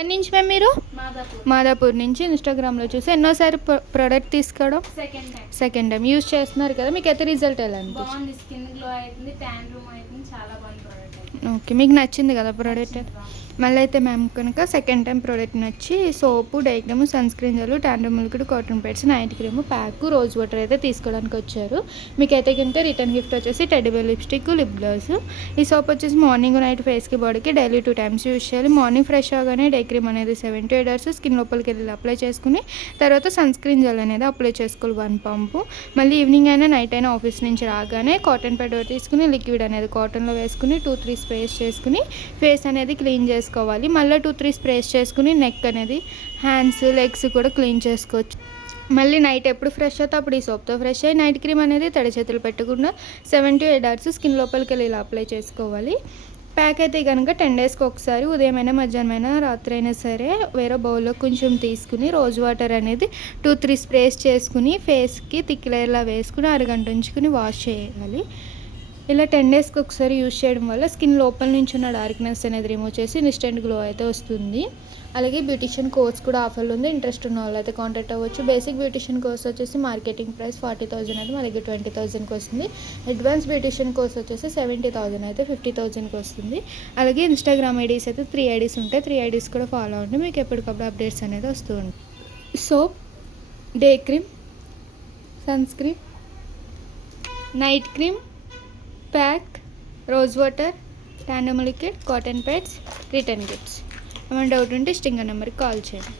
ఎక్కడి నుంచి మేము మీరు మాదాపూర్ నుంచి ఇన్స్టాగ్రామ్లో చూసి ఎన్నోసారి ప్రోడక్ట్ తీసుకోవడం సెకండ్ టైం యూజ్ చేస్తున్నారు కదా, మీకు అయితే రిజల్ట్ ఎలా బాగుంది. స్కిన్ గ్లో అవుతుంది, ట్యాన్ రూమ్ అవుతుంది, చాలా బాగుంది ప్రోడక్ట్. ఓకే, మీకు నచ్చింది కదా ప్రోడక్ట్. మళ్ళీ అయితే మేము కనుక సెకండ్ టైం ప్రోడక్ట్ నచ్చి soap, day cream, sunscreen gel, టాండ్రమ్ milk, cotton pads, night cream pack, rose water అయితే తీసుకోవడానికి వచ్చారు. మీకు అయితే కింద రిటర్న్ గిఫ్ట్ వచ్చేసి టెడ్డీబేర్ లిప్స్టిక్, లిప్ గ్లాస్. ఈ సోప్ వచ్చేసి మార్నింగ్ నైట్ ఫేస్కి బాడీకి డైలీ 2 times యూజ్ చేయాలి. మార్నింగ్ ఫ్రెష్ అవగానే డై క్రీమ్ అనేది 7 to 8 hours స్కిన్ లోపలికి వెళ్ళి అప్లై చేసుకుని తర్వాత సన్ స్క్రీన్ జెల్ అనేది అప్లై చేసుకోవాలి 1 pump. మళ్ళీ ఈవినింగ్ అయినా నైట్ అయినా ఆఫీస్ నుంచి రాగానే కాటన్ ప్యాడ్ తీసుకుని లిక్విడ్ అనేది కాటన్లో వేసుకుని 2-3 స్ప్రేస్ చేసుకుని ఫేస్ అనేది క్లీన్ చేసుకోవాలి. మళ్ళీ 2-3 స్ప్రేస్ చేసుకుని నెక్ అనేది, హ్యాండ్స్, లెగ్స్ కూడా క్లీన్ చేసుకోవచ్చు. మళ్ళీ నైట్ ఎప్పుడు ఫ్రెష్ అవుతా అప్పుడు ఈ సోప్తో ఫ్రెష్ అయ్యి నైట్ క్రీమ్ అనేది తడి చేతులు పెట్టకుండా 7 to 8 hours స్కిన్ లోపలికి వెళ్ళి ఇలా అప్లై చేసుకోవాలి. ప్యాక్ అయితే కనుక 10 daysకి ఒకసారి ఉదయమైనా మధ్యాహ్నమైనా రాత్రి అయినా సరే వేరే బౌల్లో కొంచెం తీసుకుని రోజ్ వాటర్ అనేది 2-3 స్ప్రేస్ చేసుకుని ఫేస్కి థిక్ లేయర్లా వేసుకుని అరగంట ఉంచుకుని వాష్ చేయాలి. ఇలా 10 daysకి ఒకసారి యూజ్ చేయడం వల్ల స్కిన్ లోపల నుంచి ఉన్న డార్క్నెస్ అనేది రిమూవ్ చేసి ఇన్స్టెంట్ గ్లో అయితే వస్తుంది. అలాగే బ్యూటిషియన్ కోర్స్ కూడా ఆఫర్లో ఉంది. ఇంట్రెస్ట్ ఉన్న వాళ్ళు అయితే కాంటాక్ట్ అవ్వచ్చు. బేసిక్ బ్యూటిషియన్ కోర్స్ వచ్చేసి మార్కెటింగ్ ప్రైస్ 40,000 అయితే మా దగ్గర 20,000కి వస్తుంది. అడ్వాన్స్ బ్యూటిషియన్ కోర్స్ వచ్చేసి 70,000 అయితే 50,000కి వస్తుంది. అలాగే ఇన్స్టాగ్రామ్ ఐడీస్ అయితే 3 IDs ఉంటాయి. 3 IDs కూడా ఫాలో అవ్వండి, మీకు ఎప్పటికప్పుడు అప్డేట్స్ అనేది వస్తూ ఉంటాయి. Soap, day cream, sunscreen, night cream, pack, rose water, tandem liquid, cotton pads, return gifts. ఏమైనా డౌట్ ఉంటే స్టింగర్ నెంబర్కి కాల్ చేయండి.